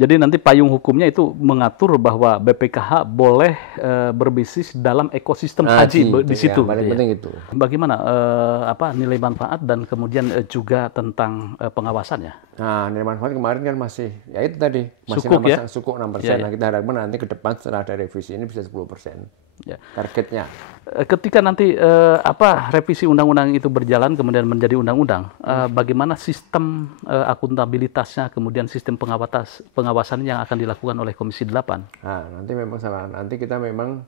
Jadi nanti payung hukumnya itu mengatur bahwa BPKH boleh berbisnis dalam ekosistem haji di situ. Paling penting itu. Bagaimana nilai manfaat dan kemudian juga tentang pengawasannya? Nah, nilai manfaat kemarin kan masih, ya itu tadi, masih Sukuk, ya? Sukuk 6%. Ya, ya. Nah, kita harapkan nanti ke depan setelah ada revisi ini bisa 10%. Ya. Targetnya. Ketika nanti revisi undang-undang itu berjalan kemudian menjadi undang-undang, bagaimana sistem akuntabilitasnya, kemudian sistem pengawasan yang akan dilakukan oleh Komisi 8? Nah, nanti memang salah. Nanti kita memang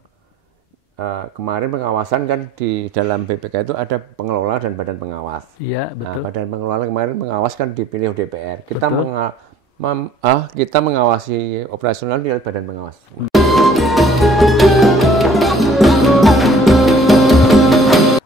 kemarin pengawasan kan di dalam BPK itu ada pengelola dan badan pengawas. Iya, betul. Nah, badan pengelola kemarin pengawas kan dipilih DPR. Kita kita mengawasi operasional di badan pengawas.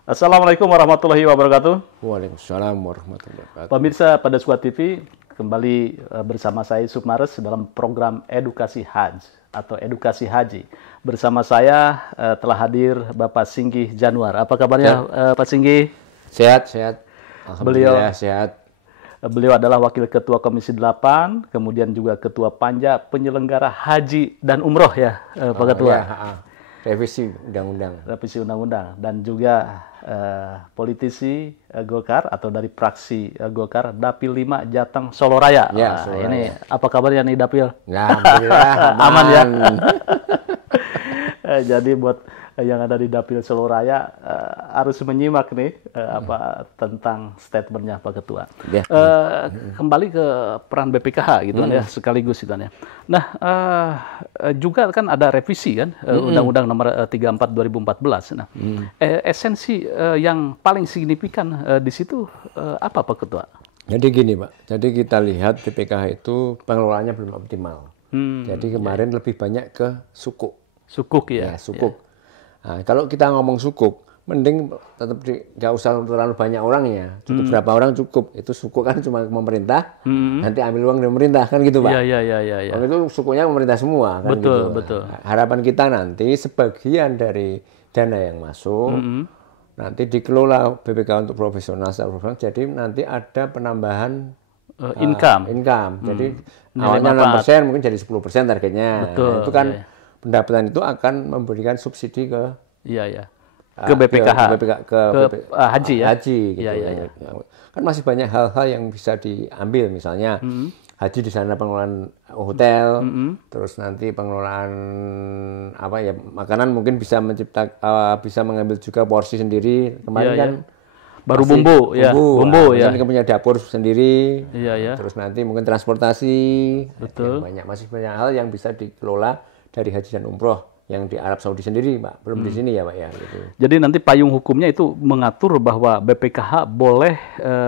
Assalamualaikum warahmatullahi wabarakatuh. Waalaikumsalam warahmatullahi wabarakatuh. Pemirsa pada Squad TV, kembali bersama saya Sukmares dalam program Edukasi Haji atau Edukasi Haji. Bersama saya telah hadir Bapak Singgih Januar. Apa kabarnya Pak Singgih? Sehat, sehat. Alhamdulillah sehat. Beliau adalah Wakil Ketua Komisi 8, kemudian juga Ketua Panja Penyelenggara Haji dan Umroh ya Pak Ketua. Ya, revisi undang-undang. Revisi undang-undang dan juga politisi Golkar atau dari fraksi Golkar Dapil 5 Jateng Solo Raya. Ya, Solo Raya. Ini apa kabarnya nih Dapil? Nah, alhamdulillah aman ya. Jadi buat yang ada di Dapil Solo Raya harus menyimak nih tentang statementnya Pak Ketua. Ya. Kembali ke peran BPKH gitu kan ya, sekaligus gitu kan ya. Nah, juga kan ada revisi kan Undang-Undang Nomor 34 2014. Nah, esensi yang paling signifikan di situ apa Pak Ketua? Jadi gini Pak, jadi kita lihat BPKH itu pengelolaannya belum optimal. Jadi kemarin lebih banyak ke sukuk. Sukuk ya? Ya, sukuk. Nah, kalau kita ngomong sukuk, mending tetap nggak usah terlalu banyak orangnya, cukup berapa orang cukup. Itu sukuk kan cuma pemerintah, nanti ambil uang dari pemerintah kan gitu Pak. Iya. Itu sukuknya pemerintah semua kan betul, gitu. Betul. Harapan kita nanti sebagian dari dana yang masuk nanti dikelola BPK untuk profesional, jadi nanti ada penambahan income. Jadi awalnya 6% mungkin jadi 10% targetnya. Betul, nah, itu kan pendapatan itu akan memberikan subsidi ke ke BPKH, ke haji ya. Haji gitu. Iya. Kan masih banyak hal-hal yang bisa diambil, misalnya haji di sana pengelolaan hotel, terus nanti pengelolaan makanan mungkin bisa bisa mengambil juga porsi sendiri. Kemarin kan baru bumbu ya. Kan punya dapur sendiri. Iya. Terus nanti mungkin transportasi. Betul. Masih banyak hal yang bisa dikelola dari haji dan umroh yang di Arab Saudi sendiri, Pak. Belum di sini ya, Pak ya. Gitu. Jadi nanti payung hukumnya itu mengatur bahwa BPKH boleh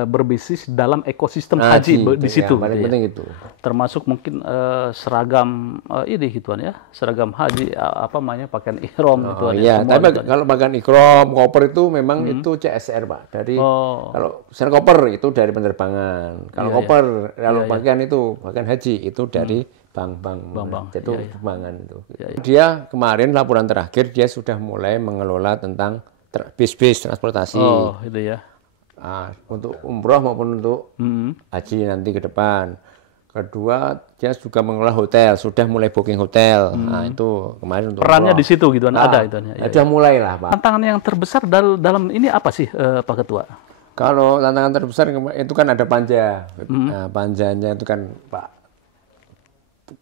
berbisnis dalam ekosistem haji di situ. Ya, paling penting itu. Termasuk mungkin seragam ini gituan ya, seragam haji pakaian ihram gitu. Iya, tapi kalau pakaian ihram, koper itu memang itu CSR, Pak. Dari kalau misalnya koper itu dari penerbangan. Kalau koper kalau pakaian haji itu dari bank. Itu sumbangan itu. Dia kemarin laporan terakhir dia sudah mulai mengelola tentang bis transportasi. Oh, itu ya. Untuk umroh maupun untuk haji nanti ke depan. Kedua, dia juga mengelola hotel, sudah mulai booking hotel. Nah, itu kemarin untuk perannya umroh. Di situ gitu ada itu. Sudah mulai lah, Pak. Tantangan yang terbesar dalam ini apa sih, Pak Ketua? Kalau tantangan terbesar itu kan ada panja. Panjanya itu kan Pak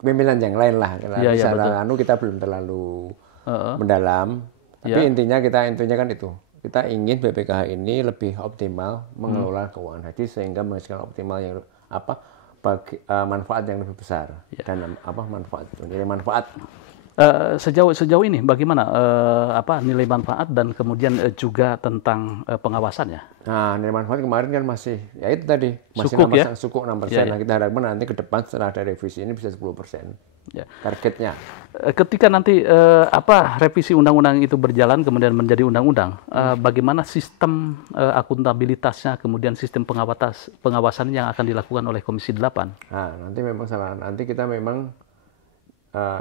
pimpinan yang lain lah. Kita belum terlalu mendalam. Tapi intinya kan itu. Kita ingin BPKH ini lebih optimal mengelola keuangan haji sehingga menghasilkan optimal yang bagi manfaat yang lebih besar dan nilai manfaat. Sejauh ini bagaimana nilai manfaat dan kemudian juga tentang pengawasannya? Nah, nilai manfaat kemarin kan masih ya itu tadi, masih sukuk 6%. Nah, kita harapkan nanti ke depan setelah ada revisi ini bisa 10%. Targetnya. Ketika nanti revisi undang-undang itu berjalan kemudian menjadi undang-undang, bagaimana sistem akuntabilitasnya, kemudian sistem pengawasan yang akan dilakukan oleh Komisi 8? Nah, nanti memang salah. Nanti kita memang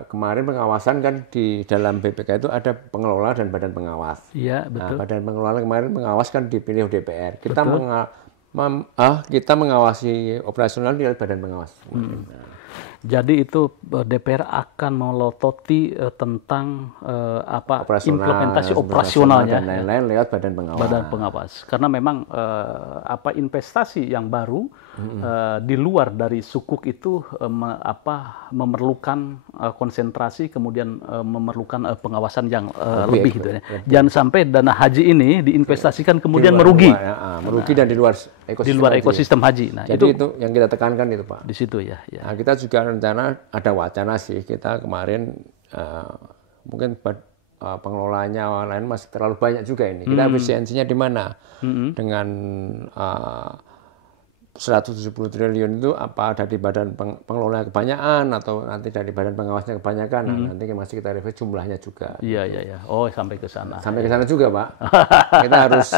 kemarin pengawasan kan di dalam BPK itu ada pengelola dan badan pengawas. Iya, betul. Nah, badan pengelola kemarin pengawas kan dipilih DPR. Kita mengawasi operasional di badan pengawas. Jadi itu DPR akan melototi tentang implementasi operasionalnya dan lain-lain lewat badan pengawas. Badan pengawas. Karena memang investasi yang baru di luar dari sukuk itu memerlukan konsentrasi, kemudian memerlukan pengawasan yang lebih gitu ya. Jangan sampai dana haji ini diinvestasikan kemudian merugi. Merugi dan di luar ekosistem haji. Nah, jadi itu yang kita tekankan itu, Pak. Di situ ya. Nah, kita juga rencana, ada wacana sih, kita kemarin mungkin pengelolanya lain masih terlalu banyak juga ini. Kita efisiensinya di mana? Dengan 170 triliun itu apa dari badan pengelola kebanyakan atau nanti dari badan pengawasnya kebanyakan? Nah, nanti masih kita review jumlahnya juga. Iya. Oh, sampai ke sana. Sampai ke sana juga, Pak. Kita harus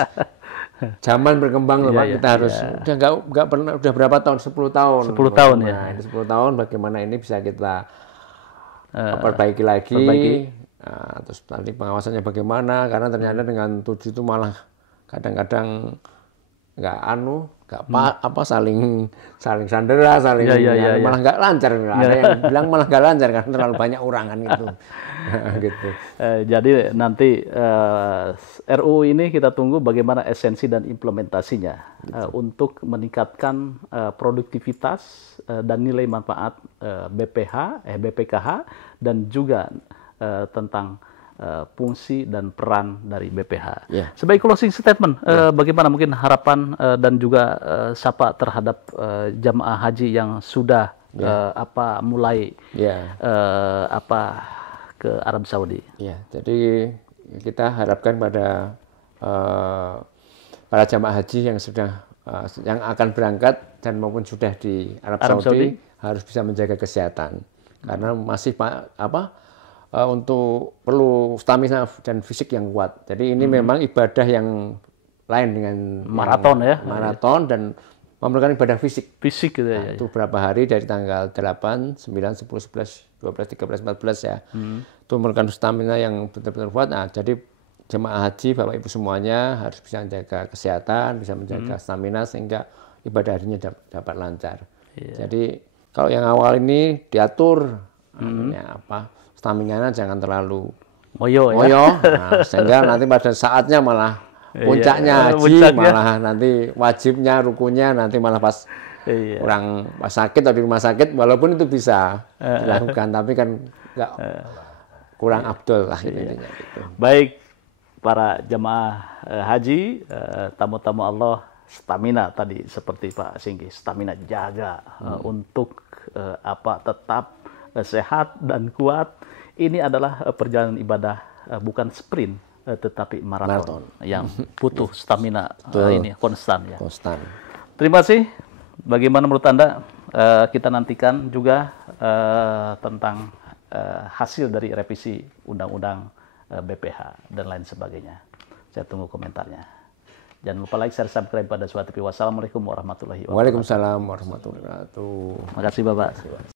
zaman berkembang loh, Pak. Kita harus udah pernah, udah berapa tahun? 10 tahun. 10 tahun ya. Nah, 10 tahun bagaimana ini bisa kita perbaiki lagi. Nah, terus nanti pengawasannya bagaimana? Karena ternyata dengan 7 itu malah kadang-kadang nggak saling sandera, malah nggak lancar. Ada yang bilang malah nggak lancar karena terlalu banyak urangan itu. Gitu. Jadi nanti RUU ini kita tunggu bagaimana esensi dan implementasinya untuk meningkatkan produktivitas dan nilai manfaat BPKH dan juga tentang fungsi dan peran dari BPH. Sebagai closing statement, bagaimana mungkin harapan dan juga sapa terhadap jamaah haji yang sudah mulai ke Arab Saudi? Jadi kita harapkan pada para jamaah haji yang sudah yang akan berangkat dan maupun sudah di Arab Saudi harus bisa menjaga kesehatan karena masih untuk perlu stamina dan fisik yang kuat. Jadi ini memang ibadah yang lain dengan maraton dan memerlukan ibadah fisik. Fisik gitu ya. Itu berapa hari dari tanggal 8, 9, 10, 11, 12, 13, 14 ya. Itu memerlukan stamina yang benar-benar kuat. Nah, jadi jemaah haji Bapak Ibu semuanya harus bisa menjaga kesehatan, bisa menjaga stamina sehingga ibadah hajinya dapat lancar. Jadi kalau yang awal ini diatur stamina jangan terlalu moyo. Nah, sehingga nanti pada saatnya malah puncaknya haji, malah nanti wajibnya, rukunnya nanti malah pas kurang pas sakit atau di rumah sakit, walaupun itu bisa dilakukan, tapi kan nggak kurang abdul lah intinya. Gitu. Baik para jemaah haji, tamu-tamu Allah, stamina tadi seperti Pak Singgi, stamina jaga untuk tetap sehat dan kuat. Ini adalah perjalanan ibadah bukan sprint tetapi maraton yang butuh stamina ini konstan ya. Terima kasih. Bagaimana menurut Anda? Kita nantikan juga tentang hasil dari revisi undang-undang BPH dan lain sebagainya. Saya tunggu komentarnya. Jangan lupa like, share, subscribe pada Suara TV. Wassalamualaikum warahmatullahi wabarakatuh. Waalaikumsalam warahmatullahi wabarakatuh. Terima kasih Bapak.